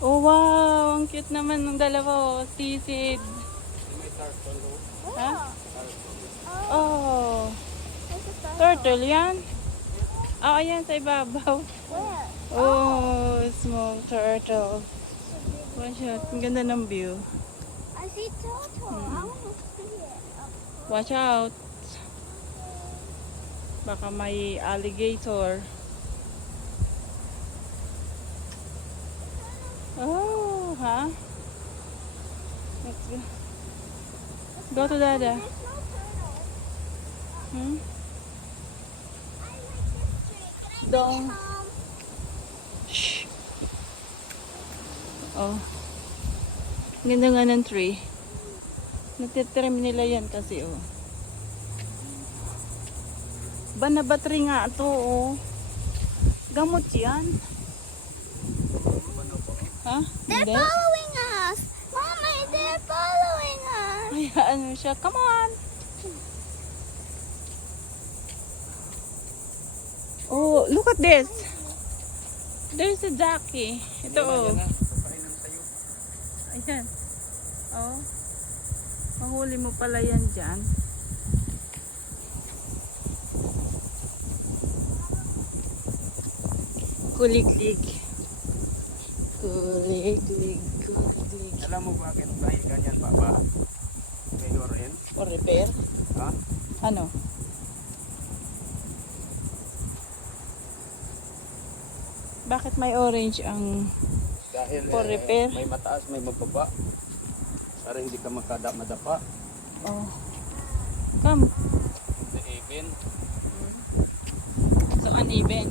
Oh, wow. Ang cute naman ng dalawa. Oh. Sisid. May turtle. Ha? Turtle. Oh. There's a Turtle yan? Oh, ayan sa ibabaw. Where? Oh, small turtle. Watch out. Ang ganda ng view. I see turtle. I want to see it. Watch out. Baka may alligator. Oh, ha? Let's go. Go to Dada. There's no turtle. Hmm? I like this tree. Can I Don't. take it home? Shh. Oh. Ganda nga ng tree. Natitrim nila yan kasi, oh. Banabatri nga ito, oh. Gamot yan. Ha? They're Hindi? following us. Mommy, they're following us. Hayaan mo siya. Come on. Oh, look at this. There's a ducky. Ito, oh. Ayan. Oh. Mahuli mo pala yan dyan. Kuliglig. Kuliglig. Kuliglig. Alam mo bakit dahil ganyan baba? Ngayon rin. O repair? Ha? Ano? Bakit may orange ang... Dahil For repair? may mataas, may mababa. Para hindi ka madapa. Oh. Come. Hindi even. So uneven.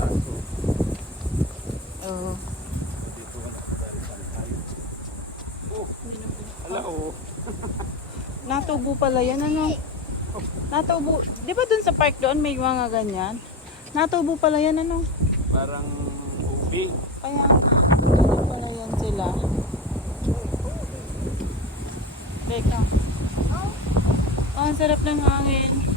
Aso. Oh. Dito ang dali tayo. Oh, hala oh. Natubo pala yan, ano? Natubo. Di ba dun sa park doon may mga ganyan? Natubo pala yan, ano? Parang ubi. Kaya natubo pala yan sila. Teka. Oh, ang sarap ng hangin.